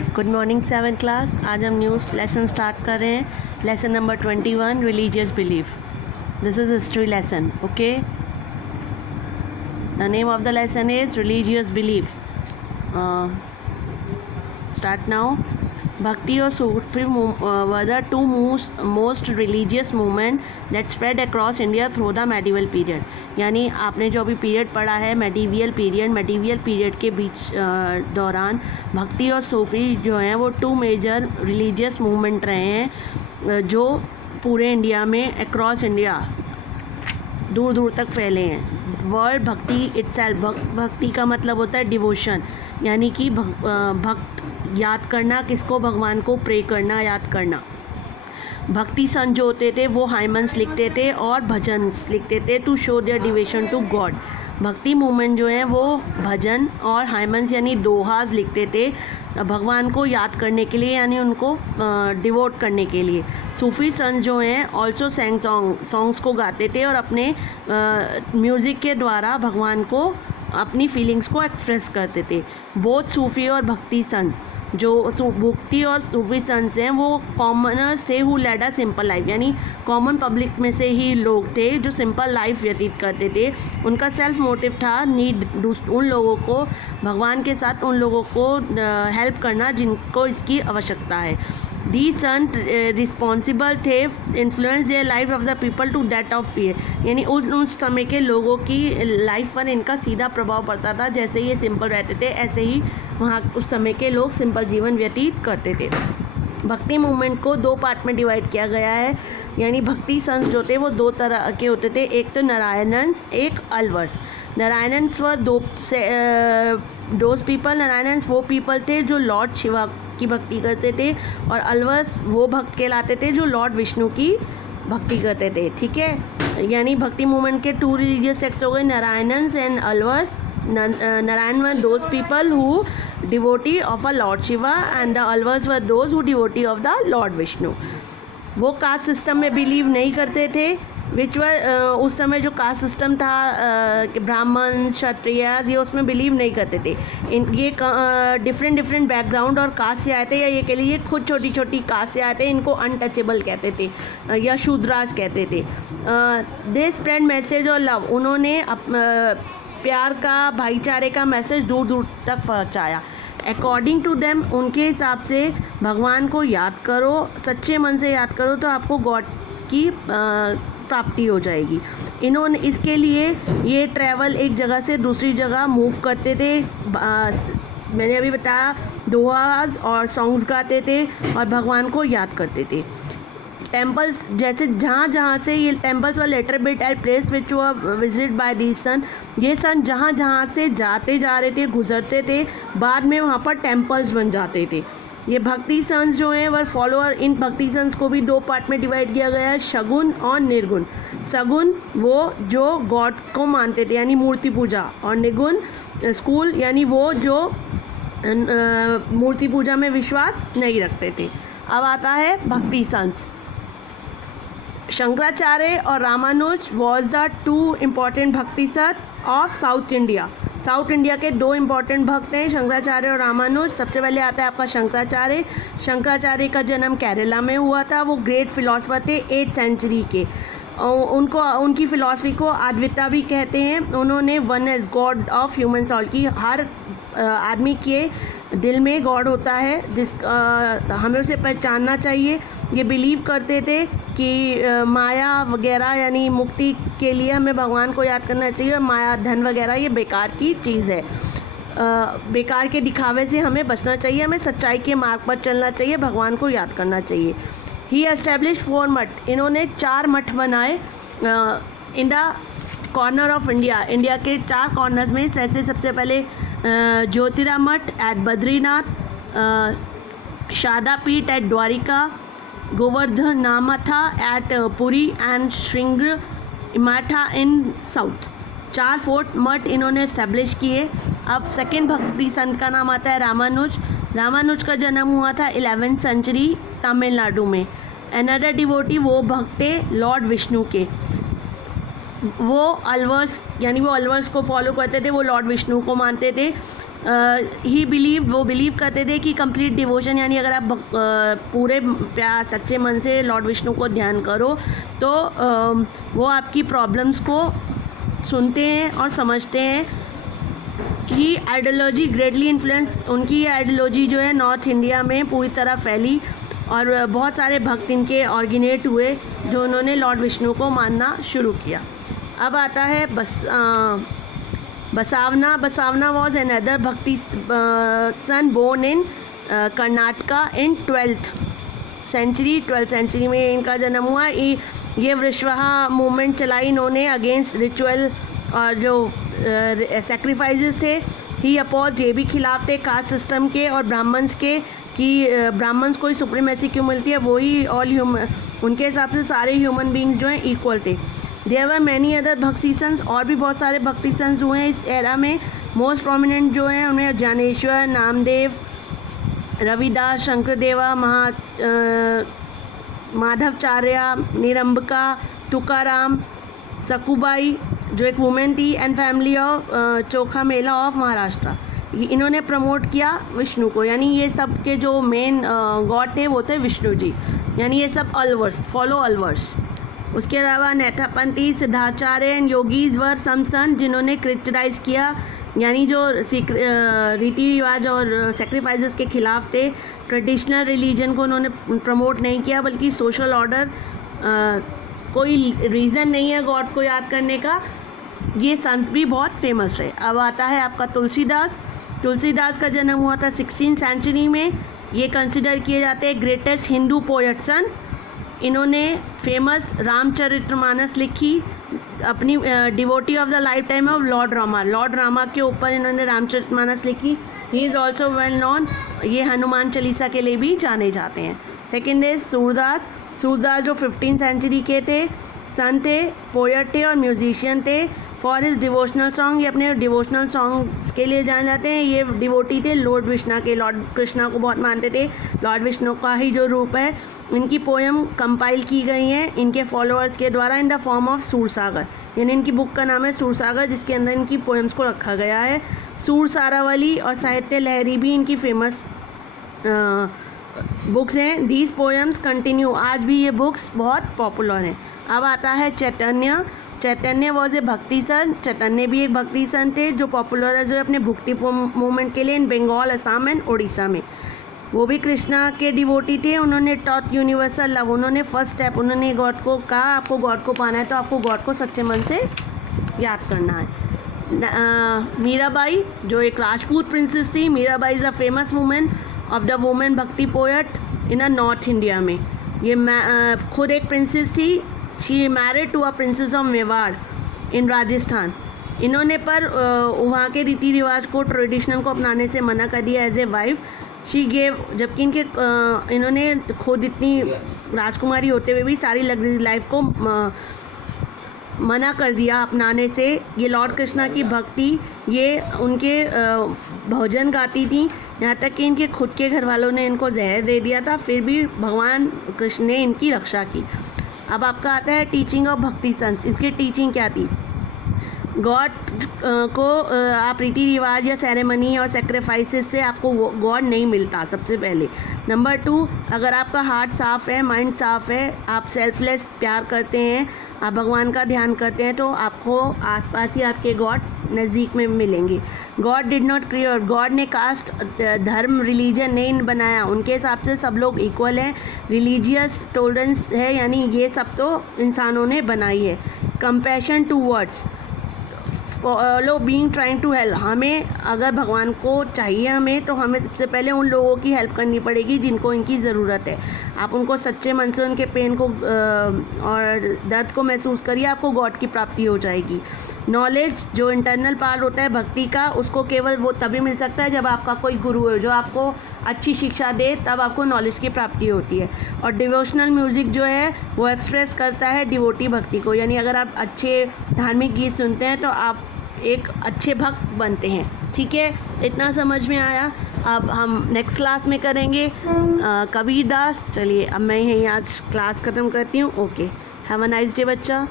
Good morning 7th class. आज हम new lesson start कर रहे हैं। Lesson number 21, religious belief. This is history lesson. Okay, the name of the lesson is religious belief. Start now. Bhakti or Sufi were the two most religious movement that spread across India through the medieval period. यानी आपने जो अभी period पढ़ा है medieval period के बीच दौरान भक्ति और सूफी जो हैं वो टू मेजर रिलीजियस मूवमेंट रहे हैं जो पूरे इंडिया में अक्रॉस इंडिया दूर दूर तक फैले हैं। वर्ड भक्ति इटसेल्फ, भक्ति का मतलब होता है डिवोशन, यानी कि भक्त याद करना, किसको? भगवान को प्रे करना, याद करना। भक्ति संत जो होते थे वो हाइमन्स लिखते थे और भजन लिखते थे to show their devotion to God. भक्ति मूवमेंट जो है वो भजन और हाइमन्स यानी दोहाज लिखते थे भगवान को याद करने के लिए, यानी उनको डिवोट करने के लिए। सूफी संत जो हैं ऑल्सो सैंग सॉन्ग्स को गाते थे और अपने म्यूज़िक के द्वारा भगवान को अपनी फीलिंग्स को एक्सप्रेस करते थे। बोथ सूफी और भक्ति संत जो भक्ति और सूफी संत हैं वो कॉमनर्स थे who led a simple life, यानी कॉमन पब्लिक में से ही लोग थे जो सिंपल लाइफ व्यतीत करते थे। उनका सेल्फ मोटिव था नीड उन लोगों को, भगवान के साथ उन लोगों को हेल्प करना जिनको इसकी आवश्यकता है। दी संत रिस्पॉन्सिबल थे influence their life of the people to that of fear, यानी उस समय के लोगों की लाइफ पर इनका सीधा प्रभाव पड़ता था। जैसे ये सिंपल रहते थे ऐसे ही वहाँ उस समय के लोग सिंपल जीवन व्यतीत करते थे। भक्ति मूवमेंट को दो पार्ट में डिवाइड किया गया है, यानी भक्ति संत जो थे वो दो तरह के होते थे, एक तो नारायणन्स, एक अलवर्स। नारायणन्स वर दोज पीपल, नारायणन्स वो पीपल थे जो लॉर्ड शिवा की भक्ति करते थे, और अलवर्स वो भक्त कहलाते थे जो लॉर्ड विष्णु की भक्ति करते थे। ठीक है, यानी भक्ति मूवमेंट के टू रिलीजियस सेक्ट्स हो गए, Nayanars and Alvars. Narayan were those people who devotee of a Lord Shiva and the Alvars were those who devotee of the Lord Vishnu. वो कास्ट सिस्टम में बिलीव नहीं करते थे, विच वर उस समय जो कास्ट सिस्टम था ब्राह्मण क्षत्रिय ये उसमें बिलीव नहीं करते थे। ये डिफरेंट बैकग्राउंड और कास्ट से आए थे, या ये कह लीजिए खुद छोटी छोटी कास्ट से आए थे, इनको अनटचेबल कहते थे या शूद्रास कहते थे। दे स्प्रेड मैसेज और लव, उन्होंने प्यार का, भाईचारे का मैसेज दूर दूर तक पहुँचाया। अकॉर्डिंग टू देम, उनके हिसाब से भगवान को याद करो, सच्चे मन से याद करो तो आपको गॉड की प्राप्ति हो जाएगी। इन्होंने इसके लिए ये ट्रैवल एक जगह से दूसरी जगह मूव करते थे। मैंने अभी बताया दोहाज और सॉन्ग्स गाते थे और भगवान को याद करते थे। टेम्पल्स जैसे जहाँ से ये temples were later built at place which were visited by these saint, ये सन जहाँ से जाते जा रहे थे, गुजरते थे, बाद में वहाँ पर टेम्पल्स बन जाते थे। ये भक्ति संस जो हैं वर फॉलोअर, इन भक्ति संस को भी दो पार्ट में डिवाइड किया गया है, शगुन और निर्गुण। सगुन वो जो गॉड को मानते थे यानी मूर्ति पूजा, और निगुण स्कूल यानी वो जो मूर्ति पूजा में विश्वास नहीं रखते थे। अब आता है भक्ति संस। शंकराचार्य और Ramanuja was the two important bhakti sant of south India. South India के दो इम्पॉर्टेंट भक्त हैं, शंकराचार्य और रामानुज। सबसे पहले आता है आपका शंकराचार्य। शंकराचार्य का जन्म केरला में हुआ था। वो ग्रेट फिलोसफर थे 8th सेंचुरी के। उनकी फ़िलॉसफी को अद्वैता भी कहते हैं। उन्होंने one as God of human soul की, हर आदमी के दिल में गॉड होता है हमें उसे पहचानना चाहिए। ये बिलीव करते थे कि माया वगैरह यानी मुक्ति के लिए हमें भगवान को याद करना चाहिए, और माया धन वगैरह ये बेकार की चीज़ है। बेकार के दिखावे से हमें बचना चाहिए, हमें सच्चाई के मार्ग पर चलना चाहिए, भगवान को याद करना चाहिए। ही एस्टेब्लिश 4 मठ, इन्होंने 4 मठ बनाए in the corner of India. India के 4 कॉर्नर्स में जैसे सबसे पहले ज्योतिरा मठ eight Badrinath, Sharada Peeth at Dwarika, Govardhan Matha at Puri and Sringeri Matha in south. 4 फोर्ट मठ इन्होंने एस्टेब्लिश किए। अब सेकेंड भक्ति संत का नाम आता है रामानुज। रामानुज का जन्म हुआ था 11th सेंचुरी तमिलनाडु में। अनदर डिवोटी वो भक्त थे लॉर्ड विष्णु के। वो अलवर्स यानी वो अलवर्स को फॉलो करते थे, वो लॉर्ड विष्णु को मानते थे। वो बिलीव करते थे कि कंप्लीट डिवोशन यानी अगर आप पूरे प्यार सच्चे मन से लॉर्ड विष्णु को ध्यान करो तो वो आपकी प्रॉब्लम्स को सुनते हैं और समझते हैं। ही आइडियोलॉजी ग्रेटली इन्फ्लुएंस, उनकी आइडियोलॉजी जो है नॉर्थ इंडिया में पूरी तरह फैली और बहुत सारे भक्त इनके ऑर्गेनाइज हुए जो उन्होंने लॉर्ड विष्णु को मानना शुरू किया। अब आता है Basavana. Basavana was another bhakti saint born in Karnataka in 12th century में इनका जन्म हुआ। ये वृषवाहा मूवमेंट चलाई इन्होंने अगेंस्ट रिचुअल और जो सेक्रीफाइसेस थे। ही अपोज, ये भी खिलाफ थे कास्ट सिस्टम के और ब्राह्मण्स के कि ब्राह्मण्स को ही सुप्रीमेसी क्यों मिलती है, वही ऑल ह्यूमन, उनके हिसाब से सारे ह्यूमन बींग्स जो हैं इक्वल थे। देयर वर मैनी अदर भक्ति संस, और भी बहुत सारे भक्ति संस हुए हैं इस एरा में। मोस्ट प्रोमिनेंट जो हैं उन्हें ज्ञानेश्वर, नामदेव, रविदास, शंकरदेवा, माधवचार्य, निरंबिका, तुकाराम, सकुबाई जो एक वुमेन थी, and family of chokha Mela of Maharashtra. इन्होंने प्रमोट किया विष्णु को, यानी ये सब के जो मेन गॉड थे वो थे विष्णु जी, यानी ये सब अलवर्स, फॉलो अलवर्स। उसके अलावा नेथापंथी, सिद्धाचार्य एंड योगीज वर सम सन जिन्होंने क्रिटिसाइज किया, यानी जो रीति रिवाज और सेक्रीफाइसेस के खिलाफ थे। ट्रेडिशनल रिलीजन को उन्होंने प्रमोट नहीं किया बल्कि सोशल ऑर्डर, कोई रीज़न नहीं है गॉड को याद करने का। ये संत भी बहुत फेमस रहे। अब आता है आपका तुलसीदास। तुलसीदास का जन्म हुआ था 16th सेंचुरी में। ये कंसिडर किए जाते हैं ग्रेटेस्ट हिंदू पोएट सन। इन्होंने फेमस रामचरितमानस लिखी, अपनी devotee of the life time of Lord Rama. Lord Rama के ऊपर इन्होंने रामचरितमानस लिखी। He is also well known, ये हनुमान चालीसा के लिए भी जाने जाते हैं। Second is Surdas. सूरदास जो 15th सेंचुरी के थे, संत थे, पोएट थे और म्यूजिशियन थे। फॉर हिज डिवोशनल सॉन्ग, ये अपने डिवोशनल सॉन्ग्स के लिए जाने जाते हैं। ये डिवोटी थे लॉर्ड विष्णु के, लॉर्ड कृष्णा को बहुत मानते थे, लॉर्ड विष्णु का ही जो रूप है। इनकी पोएम कंपाइल की गई हैं इनके फॉलोअर्स के द्वारा in the form of Sursagar, यानी इनकी बुक का नाम है सूरसागर, जिसके अंदर इनकी पोएम्स को रखा गया है। सूर सारावली और साहित्य लहरी भी इनकी फेमस बुक्स हैं। दीज पोएम्स कंटिन्यू, आज भी ये बुक्स बहुत पॉपुलर हैं। अब आता है चैतन्य। चैतन्य वॉज ए भक्ति संत। चैतन्य भी एक भक्ति संत थे जो पॉपुलर है जो अपने भक्ति मूवमेंट के लिए इन बंगाल, असम एंड उड़ीसा में। वो भी कृष्णा के डिवोटी थे। उन्होंने टॉट यूनिवर्सल लव, उन्होंने फर्स्ट स्टेप, उन्होंने गॉड को कहा आपको गॉड को पाना है तो आपको गॉड को सच्चे मन से याद करना है। मीराबाई जो एक राजपूत प्रिंसेस थी। Mirabai is a famous women of the women bhakti poet in north India में। ये खुद एक प्रिंसेस थी। She married to a princess of Mewar in Rajasthan. इन्होंने पर वहाँ के रीति रिवाज को, ट्रेडिशनल को अपनाने से मना कर दिया as a wife. She gave, जबकि इन्होंने खुद इतनी राजकुमारी होते हुए भी सारी लग्जरी लाइफ को मना कर दिया अपनाने से। ये लॉर्ड कृष्णा की भक्ति, ये उनके भजन गाती थी, यहाँ तक कि इनके खुद के घर वालों ने इनको जहर दे दिया था, फिर भी भगवान कृष्ण ने इनकी रक्षा की। अब आपका आता है टीचिंग ऑफ भक्ति संस। इसकी टीचिंग क्या थी? गॉड को आप रीति रिवाज या सेरेमनी और सेक्रीफाइसेस से आपको गॉड नहीं मिलता सबसे पहले। नंबर 2, अगर आपका हार्ट साफ है, माइंड साफ है, आप सेल्फलेस प्यार करते हैं, आप भगवान का ध्यान करते हैं, तो आपको आसपास ही आपके गॉड नज़दीक में मिलेंगे। God did not create, God ने कास्ट, धर्म, रिलीजन नहीं बनाया। उनके हिसाब से सब लोग इक्वल हैं। रिलीजियस टॉलरेंस है, यानी ये सब तो इंसानों ने बनाई है। Compassion towards, follow being trying to help. हमें अगर भगवान को चाहिए हमें, तो हमें सबसे पहले उन लोगों की हेल्प करनी पड़ेगी जिनको इनकी ज़रूरत है। आप उनको सच्चे मन से उनके पेन को और दर्द को महसूस करिए, आपको गॉड की प्राप्ति हो जाएगी। नॉलेज, जो इंटरनल पार्ट होता है भक्ति का, उसको केवल वो तभी मिल सकता है जब आपका कोई गुरु है जो आपको अच्छी शिक्षा दे, तब आपको नॉलेज की प्राप्ति होती है। और डिवोशनल म्यूज़िक जो है वो एक्सप्रेस करता है डिवोटी भक्ति को, यानी अगर आप अच्छे धार्मिक गीत सुनते हैं तो आप एक अच्छे भक्त बनते हैं। ठीक है, इतना समझ में आया। अब हम नेक्स्ट क्लास में करेंगे कबीरदास। चलिए अब मैं यहीं आज क्लास ख़त्म करती हूँ। Okay, have a nice day बच्चा।